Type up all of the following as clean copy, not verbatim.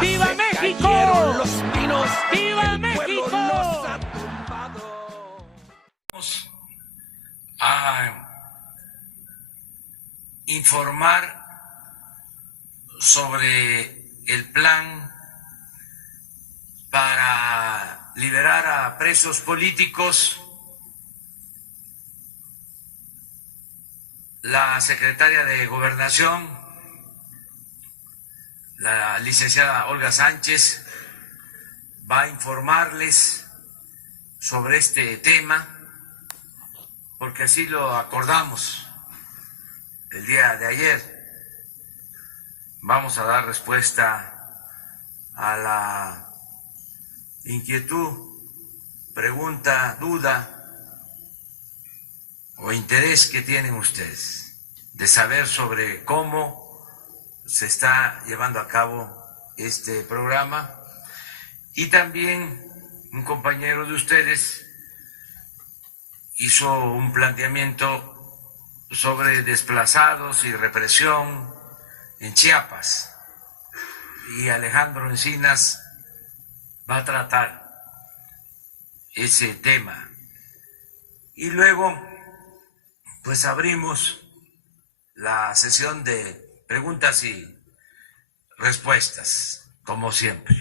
¡Viva México! Los pinos, ¡Viva México! Vamos a informar sobre el plan para liberar a presos políticos. La secretaria de Gobernación, la licenciada Olga Sánchez, va a informarles sobre este tema, porque así lo acordamos el día de ayer. Vamos a dar respuesta a la inquietud, pregunta, duda o interés que tienen ustedes de saber sobre cómo se está llevando a cabo este programa. Y también un compañero de ustedes hizo un planteamiento sobre desplazados y represión en Chiapas, y Alejandro Encinas va a tratar ese tema. Y luego, pues abrimos la sesión de preguntas y respuestas, como siempre.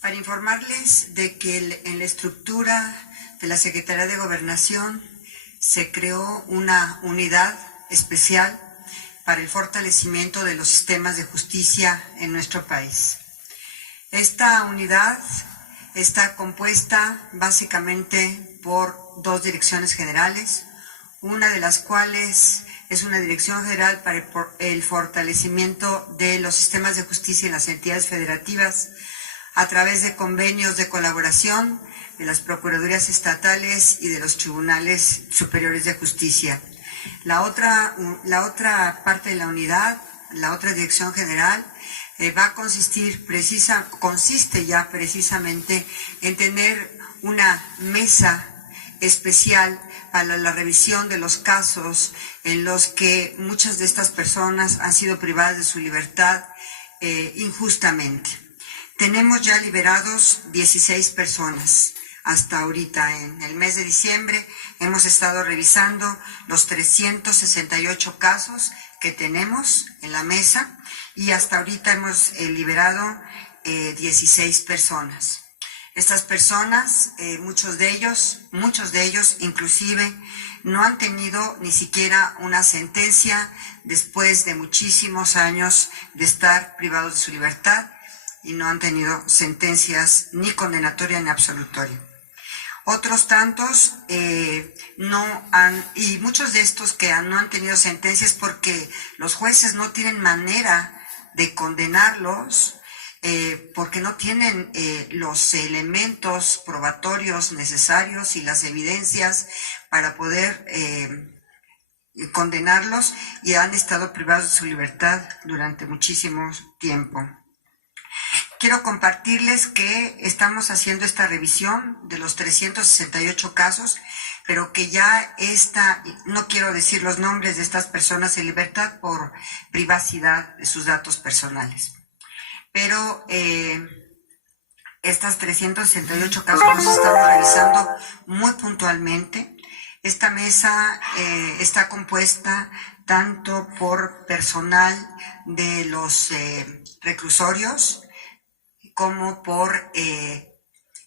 Para informarles de que en la estructura de la Secretaría de Gobernación se creó una unidad especial para el fortalecimiento de los sistemas de justicia en nuestro país. Esta unidad está compuesta básicamente por dos direcciones generales, una de las cuales es una dirección general para el fortalecimiento de los sistemas de justicia en las entidades federativas a través de convenios de colaboración de las procuradurías estatales y de los tribunales superiores de justicia. La otra parte de la unidad, la otra dirección general, consiste ya precisamente en tener una mesa especial para la revisión de los casos en los que muchas de estas personas han sido privadas de su libertad injustamente. Tenemos ya liberados 16 personas. Hasta ahorita, en el mes de diciembre, hemos estado revisando los 368 casos que tenemos en la mesa y hasta ahorita hemos liberado 16 personas. Estas personas, muchos de ellos inclusive, no han tenido ni siquiera una sentencia después de muchísimos años de estar privados de su libertad y no han tenido sentencias ni condenatoria ni absolutoria. Otros tantos y muchos de estos que no han tenido sentencias porque los jueces no tienen manera de condenarlos, porque no tienen los elementos probatorios necesarios y las evidencias para poder condenarlos, y han estado privados de su libertad durante muchísimo tiempo. Quiero compartirles que estamos haciendo esta revisión de los 368 casos, pero que ya no quiero decir los nombres de estas personas en libertad por privacidad de sus datos personales. Pero estas 368 casos los estamos revisando muy puntualmente. Esta mesa está compuesta tanto por personal de los reclusorios, como por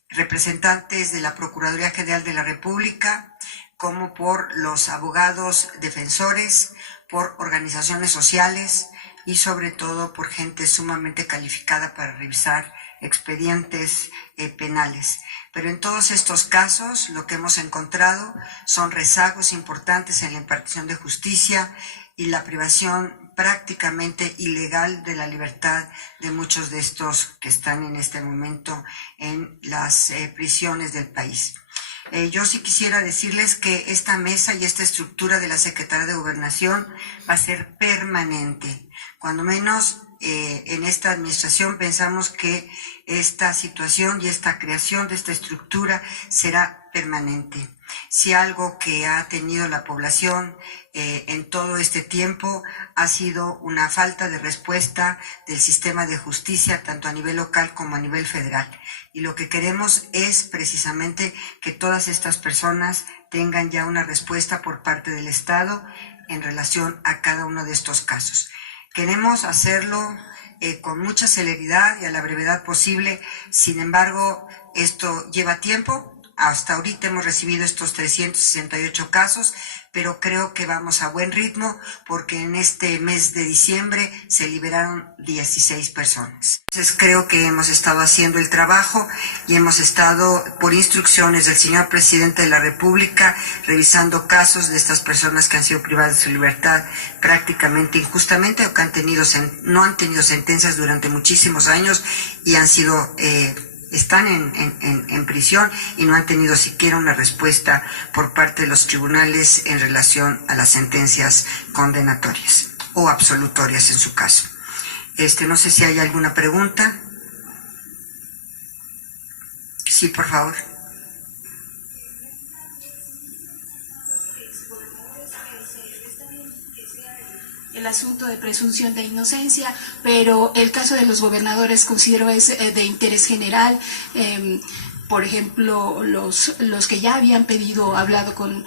representantes de la Procuraduría General de la República, como por los abogados defensores, por organizaciones sociales y sobre todo por gente sumamente calificada para revisar expedientes penales. Pero en todos estos casos lo que hemos encontrado son rezagos importantes en la impartición de justicia y la privación prácticamente ilegal de la libertad de muchos de estos que están en este momento en las prisiones del país. Yo sí quisiera decirles que esta mesa y esta estructura de la Secretaría de Gobernación va a ser permanente. Cuando menos en esta administración pensamos que esta situación y esta creación de esta estructura será permanente. Si algo que ha tenido la población en todo este tiempo ha sido una falta de respuesta del sistema de justicia, tanto a nivel local como a nivel federal. Y lo que queremos es precisamente que todas estas personas tengan ya una respuesta por parte del Estado en relación a cada uno de estos casos. Queremos hacerlo con mucha celeridad y a la brevedad posible. Sin embargo, esto lleva tiempo. Hasta ahorita hemos recibido estos 368 casos, pero creo que vamos a buen ritmo porque en este mes de diciembre se liberaron 16 personas. Entonces creo que hemos estado haciendo el trabajo y hemos estado, por instrucciones del señor presidente de la República, revisando casos de estas personas que han sido privadas de su libertad prácticamente injustamente o que no han tenido sentencias durante muchísimos años y han sido están en prisión y no han tenido siquiera una respuesta por parte de los tribunales en relación a las sentencias condenatorias o absolutorias en su caso. No sé si hay alguna pregunta. Sí, por favor. El asunto de presunción de inocencia, pero el caso de los gobernadores considero es de interés general. Por ejemplo, los que ya habían hablado con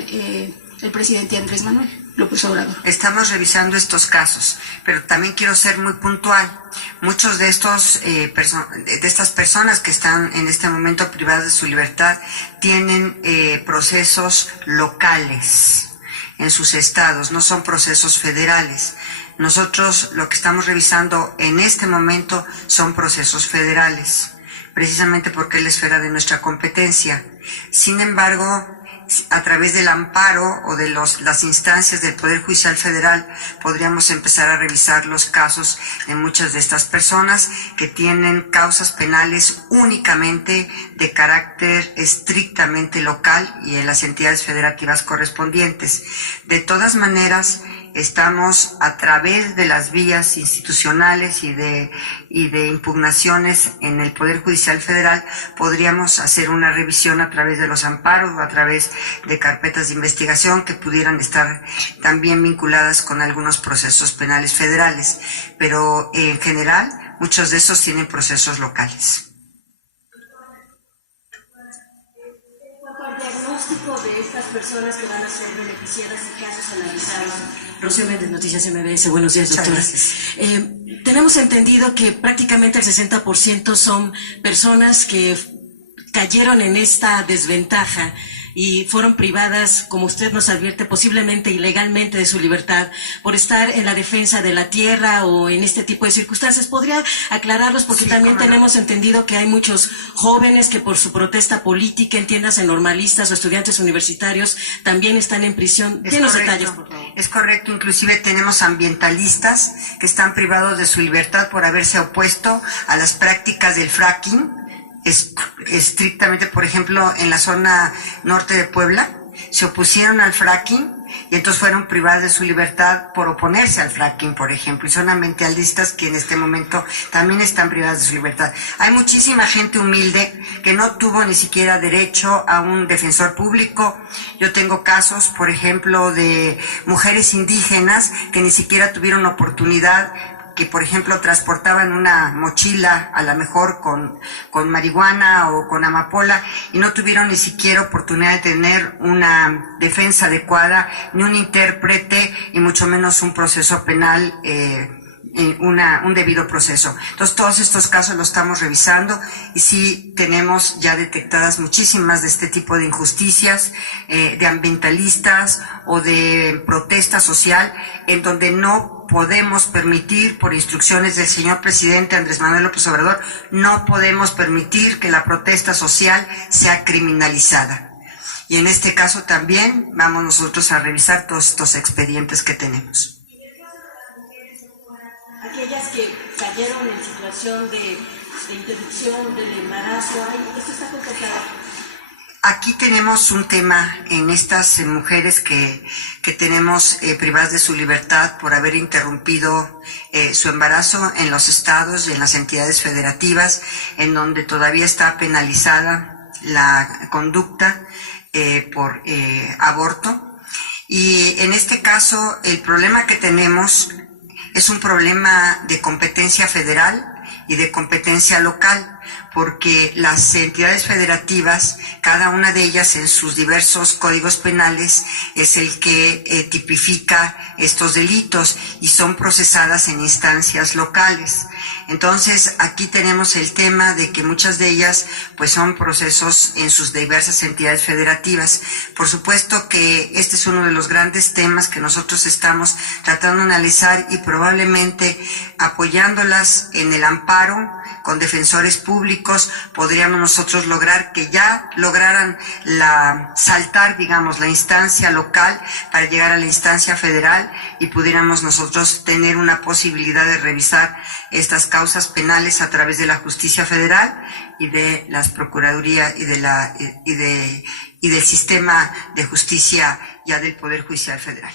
el presidente Andrés Manuel López Obrador. Estamos revisando estos casos, pero también quiero ser muy puntual. Muchos de estas personas que están en este momento privadas de su libertad tienen procesos locales en sus estados, no son procesos federales. Nosotros lo que estamos revisando en este momento son procesos federales, precisamente porque es la esfera de nuestra competencia. Sin embargo, a través del amparo o de las instancias del Poder Judicial Federal podríamos empezar a revisar los casos de muchas de estas personas que tienen causas penales únicamente de carácter estrictamente local y en las entidades federativas correspondientes. De todas maneras, estamos a través de las vías institucionales y de impugnaciones en el Poder Judicial Federal, podríamos hacer una revisión a través de los amparos o a través de carpetas de investigación que pudieran estar también vinculadas con algunos procesos penales federales, pero en general muchos de esos tienen procesos locales. El diagnóstico de estas personas que van a ser beneficiadas y casos analizados. Rocío Méndez, Noticias MBS. Buenos días, doctora. Tenemos entendido que prácticamente el 60% son personas que cayeron en esta desventaja y fueron privadas, como usted nos advierte, posiblemente ilegalmente de su libertad por estar en la defensa de la tierra o en este tipo de circunstancias. ¿Podría aclararlos? Porque sí, también tenemos entendido que hay muchos jóvenes que por su protesta política, entiéndase normalistas o estudiantes universitarios, también están en prisión. Denos detalles, por favor. Es correcto, inclusive tenemos ambientalistas que están privados de su libertad por haberse opuesto a las prácticas del fracking. Estrictamente, por ejemplo, en la zona norte de Puebla, se opusieron al fracking y entonces fueron privados de su libertad por oponerse al fracking, por ejemplo, y son ambientalistas que en este momento también están privados de su libertad. Hay muchísima gente humilde que no tuvo ni siquiera derecho a un defensor público. Yo tengo casos, por ejemplo, de mujeres indígenas que ni siquiera tuvieron oportunidad, que por ejemplo transportaban una mochila a lo mejor con marihuana o con amapola y no tuvieron ni siquiera oportunidad de tener una defensa adecuada, ni un intérprete y mucho menos un proceso penal, un debido proceso. Entonces todos estos casos los estamos revisando y sí tenemos ya detectadas muchísimas de este tipo de injusticias, de ambientalistas o de protesta social, en donde no podemos permitir, por instrucciones del señor presidente Andrés Manuel López Obrador, no podemos permitir que la protesta social sea criminalizada. Y en este caso también vamos nosotros a revisar todos estos expedientes que tenemos. Aquellas que cayeron en situación de interrupción del embarazo, ¿esto está contemplado? Aquí tenemos un tema en estas mujeres que tenemos privadas de su libertad por haber interrumpido su embarazo en los estados y en las entidades federativas, en donde todavía está penalizada la conducta. por aborto. Y en este caso, el problema que tenemos es un problema de competencia federal y de competencia local, porque las entidades federativas, cada una de ellas en sus diversos códigos penales, es el que tipifica estos delitos y son procesadas en instancias locales. Entonces, aquí tenemos el tema de que muchas de ellas pues son procesos en sus diversas entidades federativas. Por supuesto que este es uno de los grandes temas que nosotros estamos tratando de analizar y probablemente apoyándolas en el amparo con defensores públicos podríamos nosotros lograr que ya lograran saltar, digamos, la instancia local para llegar a la instancia federal y pudiéramos nosotros tener una posibilidad de revisar estas causas penales a través de la justicia federal y de las procuradurías y del sistema de justicia ya del Poder Judicial Federal.